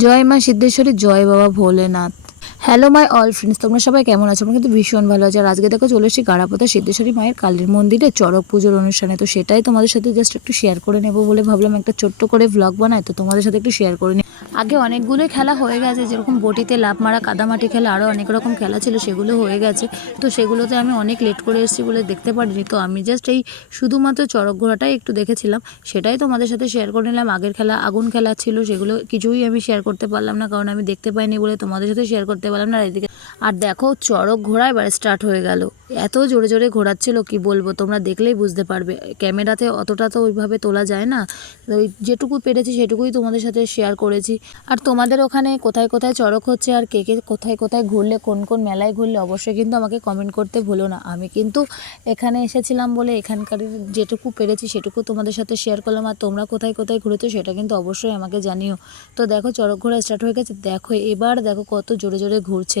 জয় মা সিদ্ধেশ্বরী, জয় বাবা Bholenath. Hello my all friends, তোমরা সবাই কেমন আছো? আমরা কিন্তু ভীষণ ভালো আছি। আর আজকে দেখো চলে এসেছি গাড়াপোতা সিদ্ধেশ্বরী মায়ের কালীর মন্দিরে চড়ক পুজোর অনুষ্ঠানে। তো সেটাই তোমাদের সাথে জাস্ট একটু শেয়ার করে নেবো বলে ভাবলাম একটা ছোট্ট করে ভ্লগ বানাই, তো তোমাদের সাথে একটু শেয়ার করে নিই। আগে অনেকগুলোই খেলা হয়ে গেছে, যেরকম বটিতে লাফ মারা, কাদামাটি খেলা, আরও অনেক রকম খেলা ছিল, সেগুলো হয়ে গেছে। তো সেগুলোতে আমি অনেক লেট করে এসেছি বলে দেখতে পারিনি। তো আমি জাস্ট এই শুধুমাত্র চড়ক ঘোড়াটাই একটু দেখেছিলাম, সেটাই তোমাদের সাথে শেয়ার করে নিলাম। আগের খেলা আগুন খেলা ছিল, সেগুলো কিছুই আমি শেয়ার করতে পারলাম না, কারণ আমি দেখতে পাইনি বলে তোমাদের সাথে শেয়ার করতে পারলাম না। আর এদিকে আর দেখো চড়ক ঘোড়া এবার স্টার্ট হয়ে গেল। এত জোরে জোরে ঘোরাচ্ছিল কি বলবো, তোমরা দেখলেই বুঝতে পারবে। ক্যামেরাতে অতটা তো ওইভাবে তোলা যায় না, ওই যেটুকু পেরেছি সেটুকুই তোমাদের সাথে শেয়ার করেছি। আর তোমাদের ওখানে কোথায় কোথায় চড়ক হচ্ছে আর কে কে কোথায় কোথায় ঘুরলে, কোন কোন মেলায় ঘুরলে, অবশ্যই কিন্তু আমাকে কমেন্ট করতে ভুলো না। আমি কিন্তু এখানে এসেছিলাম বলে এখানকার যেটুকু পেরেছি সেটুকু তোমাদের সাথে শেয়ার করলাম। আর তোমরা কোথায় কোথায় ঘুরেছো সেটা কিন্তু অবশ্যই আমাকে জানিও। তো দেখো চড়ক ঘোরা স্টার্ট হয়ে গেছে, দেখো এবার দেখো কত জোরে জোরে ঘুরছে,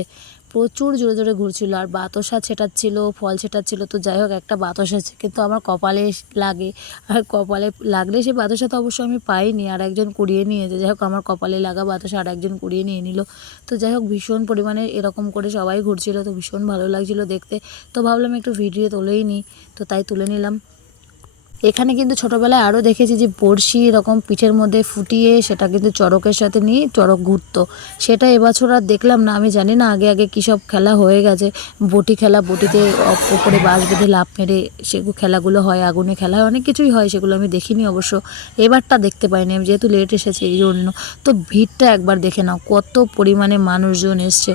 প্রচুর জোরে জোরে ঘুরছিল। আর বাতাসা ছেটাচ্ছিল, ফল ছেটাচ্ছিল। তো যাই হোক, একটা বাতাসা কিন্তু আমার কপালে লাগে, আর কপালে লাগলে সে বাতাসা তো অবশ্য আমি পাইনি, আর একজন কুড়িয়ে নিয়েছে। যাই হোক, আমার কপালে লাগা বাতাসা আর একজন কুড়িয়ে নিয়ে নিল। তো যাই হোক, ভীষণ পরিমাণে এরকম করে সবাই ঘুরছিল, তো ভীষণ ভালো লাগছিল দেখতে। তো ভাবলাম একটু ভিডিও তুলেই নিই, তো তাই তুলে নিলাম। এখানে কিন্তু ছোটোবেলায় আরও দেখেছি যে বড়শি এরকম পিঠের মধ্যে ফুটিয়ে সেটা কিন্তু চড়কের সাথে নিয়ে চড়ক ঘুরতো। সেটা এবছর আর দেখলাম না, আমি জানি না আগে আগে কী সব খেলা হয়ে গেছে। বটি খেলা, বটিতে ওপরে বাঁশ বেঁধে লাফ মেরে সেগুলো খেলাগুলো হয়, আগুনে খেলা হয়, অনেক কিছুই হয়, সেগুলো আমি দেখিনি অবশ্য। এবারটা দেখতে পাইনি আমি, যেহেতু লেট এসেছে এই জন্য। তো ভিড়টা একবার দেখে নাও, কত পরিমাণে মানুষজন এসছে।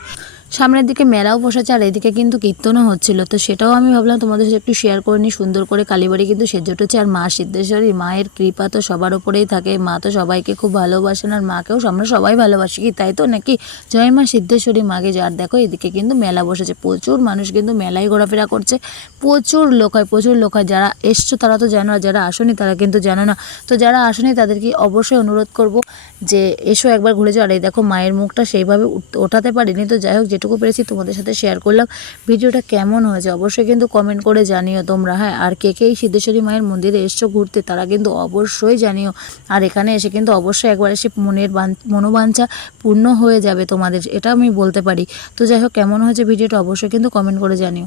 সামনের দিকে মেলাও বসেছে, আর এদিকে কিন্তু কীর্তনও হচ্ছিল। তো সেটাও আমি ভাবলাম তোমাদের সাথে একটু শেয়ার করে নিই। সুন্দর করে কালীবাড়ি কিন্তু সেজে উঠেছে। আর মা সিদ্ধেশ্বরী মায়ের কৃপা তো সবার ওপরেই থাকে, মা তো সবাইকে খুব ভালোবাসেন, আর মাকেও আমরা সবাই ভালোবাসি, কি তাই তো নাকি? জয় মা সিদ্ধেশ্বরী মাকে। আর দেখো এদিকে কিন্তু মেলা বসেছে, প্রচুর মানুষ কিন্তু মেলায় ঘোরাফেরা করছে, প্রচুর লোক হয়, প্রচুর লোক হয়। যারা এসছো তারা তো জানো, আর যারা আসনি তারা কিন্তু জানো না। তো যারা আসনি তাদেরকে অবশ্যই অনুরোধ করব যে এসো একবার ঘুরে যাও। আর এই দেখো মায়ের মুখটা সেইভাবে ওঠাতে পারিনি, তো যাই হোক যেটুকু পেরেছি তোমাদের সাথে শেয়ার করলাম। ভিডিওটা কেমন হয়েছে অবশ্যই কিন্তু কমেন্ট করে জানিও তোমরা। হ্যাঁ, আর কে কে এই সিদ্ধেশ্বরী মায়ের মন্দিরে এসছো ঘুরতে তারা কিন্তু অবশ্যই জানিও। আর এখানে এসে কিন্তু অবশ্যই একবার এসে মনোবাঞ্ছা পূর্ণ হয়ে যাবে তোমাদের, এটা আমি বলতে পারি। তো যাই হোক, কেমন হয়েছে ভিডিওটা অবশ্যই কিন্তু কমেন্ট করে জানিও।